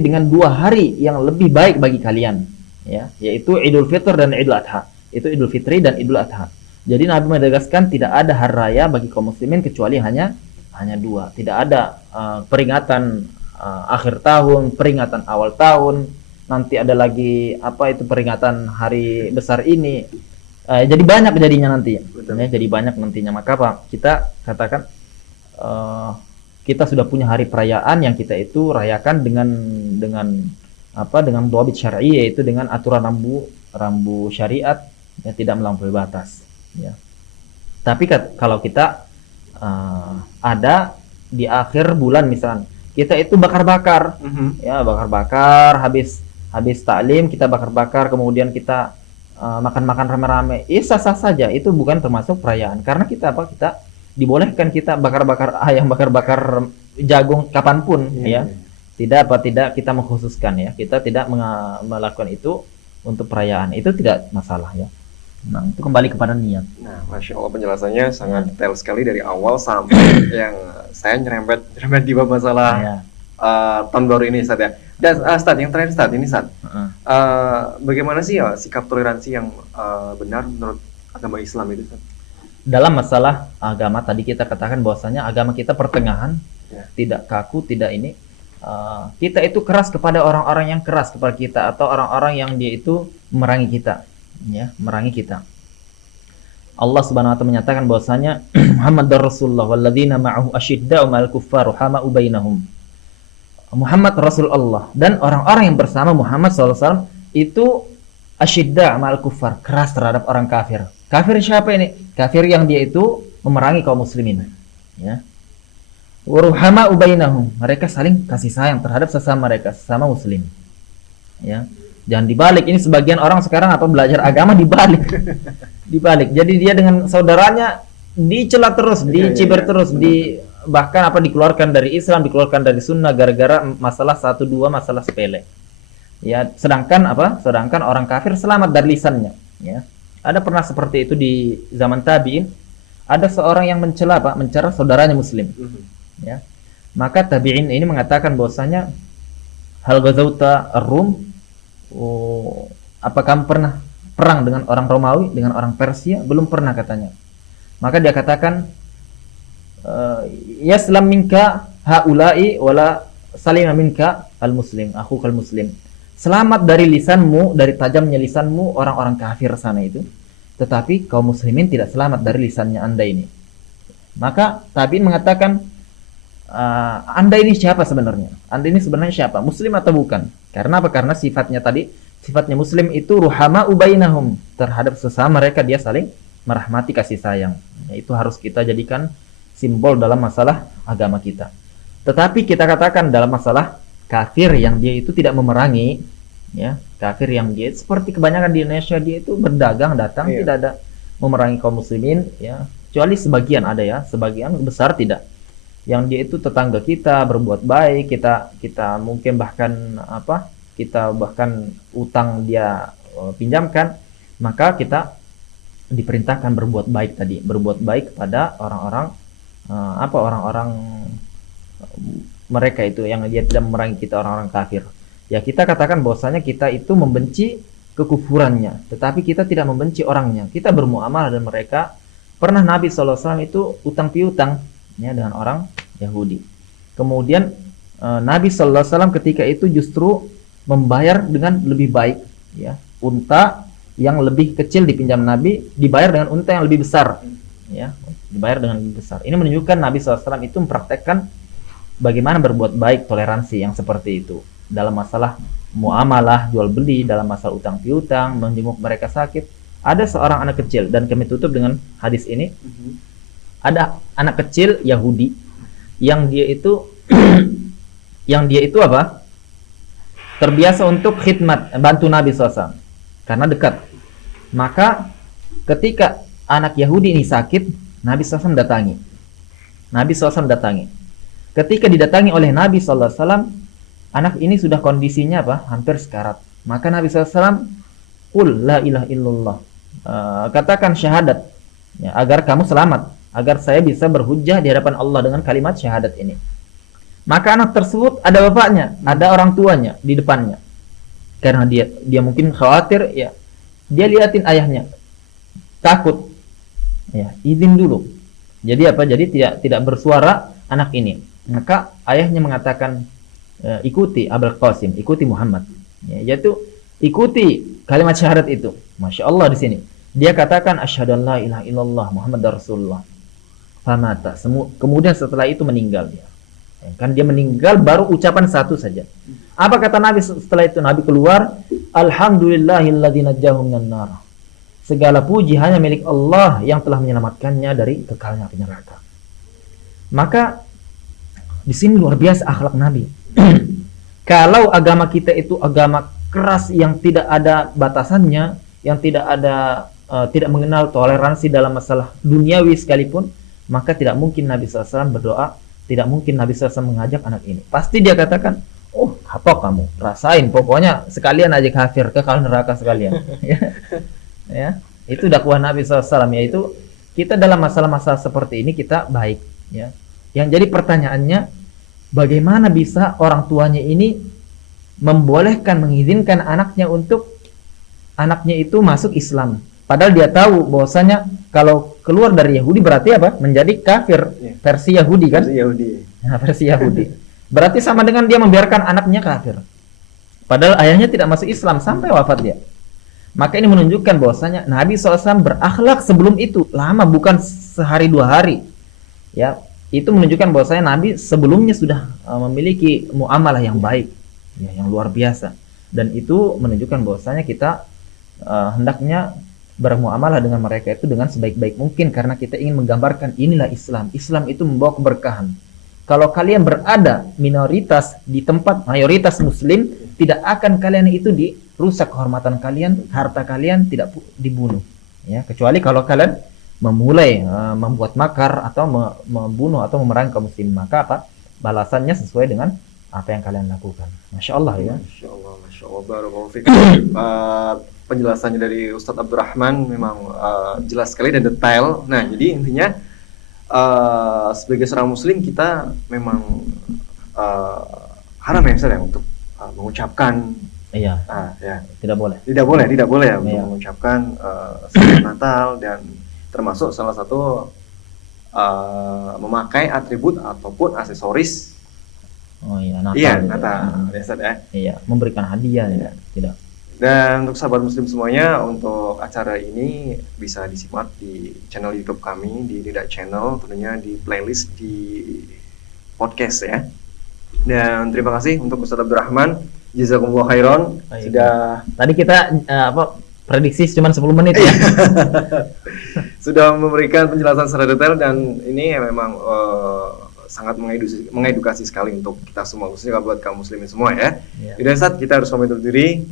dengan 2 hari yang lebih baik bagi kalian, ya, yaitu Idul Fitr dan Idul Adha. Itu Idul Fitri dan Idul Adha. Jadi Nabi menegaskan tidak ada hari raya bagi kaum muslimin kecuali hanya 2. Tidak ada peringatan akhir tahun, peringatan awal tahun, nanti ada lagi peringatan hari besar ini. Jadi banyak jadinya nanti. Ya, jadi banyak nantinya. Maka Pak, kita katakan kita sudah punya hari perayaan yang kita itu rayakan dengan dhawabit syar'i, yaitu dengan aturan rambu syariat yang tidak melampaui batas. Ya. Tapi kalau kita ada di akhir bulan misalnya, kita itu bakar-bakar, ya bakar-bakar, habis taklim kita bakar-bakar, kemudian kita makan-makan rame-rame, sah-sah saja, itu bukan termasuk perayaan, karena kita dibolehkan kita bakar-bakar ayam, bakar-bakar jagung kapanpun, ya. Tidak kita mengkhususkan, ya, kita tidak melakukan itu untuk perayaan, itu tidak masalah, ya. Nah, itu kembali kepada niat. Nah, Masya Allah penjelasannya sangat detail sekali dari awal sampai yang saya nyerempet di bab masalah Ya. tahun baru ini, Ustaz ya. Dan Ustaz, yang terakhir Ustaz, ini Ustaz. Heeh. Bagaimana sih ya sikap toleransi yang benar menurut agama Islam itu, Ustaz? Dalam masalah agama tadi kita katakan bahwasanya agama kita pertengahan, Ya. tidak kaku, tidak ini. Kita itu keras kepada orang-orang yang keras kepada kita atau orang-orang yang dia itu memerangi kita, ya, memerangi kita. Allah Subhanahu wa taala menyatakan bahwasanya Muhammadar Rasulullah walladzina ma'ahu asyidda'u 'alal kuffar rahama'u bainahum. Muhammad Rasul Allah dan orang-orang yang bersama Muhammad SAW itu asyidda' ma'al kuffar, keras terhadap orang kafir. Kafir siapa ini? Kafir yang dia itu memerangi kaum muslimin, ya. Waruhama ubainahum, mereka saling kasih sayang terhadap sesama mereka, sesama muslim. Ya. Jangan dibalik. Ini sebagian orang sekarang apa belajar agama dibalik. Dibalik. Jadi dia dengan saudaranya dicela terus, diciber terus, bahkan apa dikeluarkan dari Islam, dikeluarkan dari sunnah gara-gara masalah 1-2 masalah sepele. Ya, sedangkan orang kafir selamat dari lisannya, ya. Ada pernah seperti itu di zaman tabi'in, ada seorang yang mencela saudaranya muslim. Ya. Maka tabi'in ini mengatakan bahwasanya hal ghazauta ar-Rum, apa kamu pernah perang dengan orang Romawi, dengan orang Persia? Belum pernah katanya. Maka dia katakan yaslam minka haula'i wala salima minka al-muslim, akhukal muslim. Selamat dari lisanmu, dari tajamnya lisanmu orang-orang kafir sana itu, tetapi kaum muslimin tidak selamat dari lisannya Anda ini. Maka tabi'in mengatakan, Anda ini siapa sebenarnya? Anda ini sebenarnya siapa? Muslim atau bukan? Karena apa? Karena sifatnya tadi, sifatnya muslim itu ruhama ubainahum, terhadap sesama mereka dia saling merahmati, kasih sayang. Ya, itu harus kita jadikan simbol dalam masalah agama kita. Tetapi kita katakan dalam masalah kafir yang dia itu tidak memerangi, ya, kafir yang dia seperti kebanyakan di Indonesia, dia itu berdagang datang, tidak ada memerangi kaum muslimin, ya, kecuali sebagian ada, ya, sebagian besar tidak. Yang dia itu tetangga kita berbuat baik, kita mungkin bahkan kita bahkan utang dia pinjamkan, maka kita diperintahkan berbuat baik tadi, berbuat baik kepada orang-orang orang-orang mereka itu yang dia tidak memerangi kita, orang-orang kafir. Ya, kita katakan bahwasanya kita itu membenci kekufurannya, tetapi kita tidak membenci orangnya. Kita bermuamalah dengan mereka. Pernah Nabi SAW itu utang piutang, ya, dengan orang Yahudi. Kemudian Nabi SAW ketika itu justru membayar dengan lebih baik, ya. Unta yang lebih kecil dipinjam Nabi dibayar dengan unta yang lebih besar, ya, dibayar dengan lebih besar. Ini menunjukkan Nabi SAW itu mempraktekkan bagaimana berbuat baik, toleransi yang seperti itu dalam masalah muamalah, jual beli, dalam masalah utang piutang, menjenguk mereka sakit. Ada seorang anak kecil, dan kami tutup dengan hadis ini. Ada anak kecil Yahudi yang dia itu apa? Terbiasa untuk khidmat, bantu Nabi SAW karena dekat. Maka ketika anak Yahudi ini sakit, Nabi SAW datangi. Ketika didatangi oleh Nabi SAW, anak ini sudah kondisinya hampir sekarat. Maka Nabi SAW, qul la ilaha illallah, katakan syahadat, ya, agar kamu selamat, agar saya bisa berhujjah di hadapan Allah dengan kalimat syahadat ini. Maka anak tersebut ada bapaknya, ada orang tuanya di depannya. Karena dia mungkin khawatir, ya, dia liatin ayahnya, takut, ya, izin dulu. Jadi jadi tidak bersuara anak ini. Maka ayahnya mengatakan, ikuti Abul Qasim, ikuti Muhammad, ya, yaitu ikuti kalimat syahadat itu. Masya Allah di sini dia katakan asyhadu an la ilaha illallah Muhammadar Rasulullah. Famata. Kemudian setelah itu meninggal dia. Kan dia meninggal baru ucapan satu saja. Apa kata Nabi setelah itu? Nabi keluar, alhamdulillahilladzi najjahu minan nar. Segala puji hanya milik Allah yang telah menyelamatkannya dari kekalnya api neraka. Maka di sini luar biasa akhlak Nabi. Kalau agama kita itu agama keras yang tidak ada batasannya, yang tidak mengenal toleransi dalam masalah duniawi sekalipun, maka tidak mungkin Nabi SAW berdoa, tidak mungkin Nabi SAW mengajak anak ini. Pasti dia katakan, oh, apa kamu rasain, pokoknya sekalian aja kafir, kekal neraka sekalian. Ya. Itu dakwah Nabi SAW, yaitu kita dalam masalah-masalah seperti ini kita baik, ya. Yang jadi pertanyaannya, bagaimana bisa orang tuanya ini membolehkan, mengizinkan anaknya itu masuk Islam? Padahal dia tahu bahwasanya kalau keluar dari Yahudi berarti apa? Menjadi kafir, versi Yahudi kan? Versi Yahudi. Berarti sama dengan dia membiarkan anaknya kafir. Padahal ayahnya tidak masuk Islam sampai wafat dia. Maka ini menunjukkan bahwasanya Nabi SAW berakhlak sebelum itu, lama, bukan sehari dua hari. Ya, itu menunjukkan bahwasanya Nabi sebelumnya sudah memiliki muamalah yang baik, ya, yang luar biasa. Dan itu menunjukkan bahwasanya kita hendaknya bermuamalah dengan mereka itu dengan sebaik-baik mungkin, karena kita ingin menggambarkan inilah Islam. Islam itu membawa keberkahan. Kalau kalian berada minoritas di tempat mayoritas muslim, tidak akan kalian itu dirusak kehormatan kalian, harta kalian tidak dibunuh, ya, kecuali kalau kalian memulai membuat makar atau membunuh atau memerangi kaum muslim, maka apa? Balasannya sesuai dengan apa yang kalian lakukan. Masya Allah, ya. Masya Allah, barakallahu fiik. Penjelasannya dari Ustadz Abdurrahman memang jelas sekali dan detail. Nah, jadi intinya sebagai seorang muslim kita memang haram ya Ustaz ya untuk mengucapkan ya, tidak boleh ya untuk mengucapkan selamat Natal, dan termasuk salah satu memakai atribut ataupun aksesoris Natal ya Ustaz ya. Iya, memberikan hadiah ya, tidak. Dan untuk sahabat muslim semuanya, untuk acara ini bisa disimak di channel YouTube kami, di Lidak Channel, tentunya di playlist di podcast ya. Dan terima kasih untuk Ustadz Abdurrahman, jazakumullah khairan. Sudah tadi kita prediksi cuma 10 menit ya. Sudah memberikan penjelasan secara detail, dan ini memang sangat mengedukasi sekali untuk kita semua, khususnya buat kaum muslimin semua ya. Jadi saat kita harus pamit undur diri.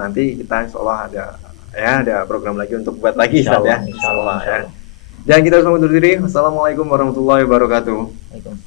Nanti kita insya Allah ada program lagi untuk buat lagi, insya Allah ya. Dan kita harus pamit undur diri. Wassalamualaikum warahmatullahi wabarakatuh.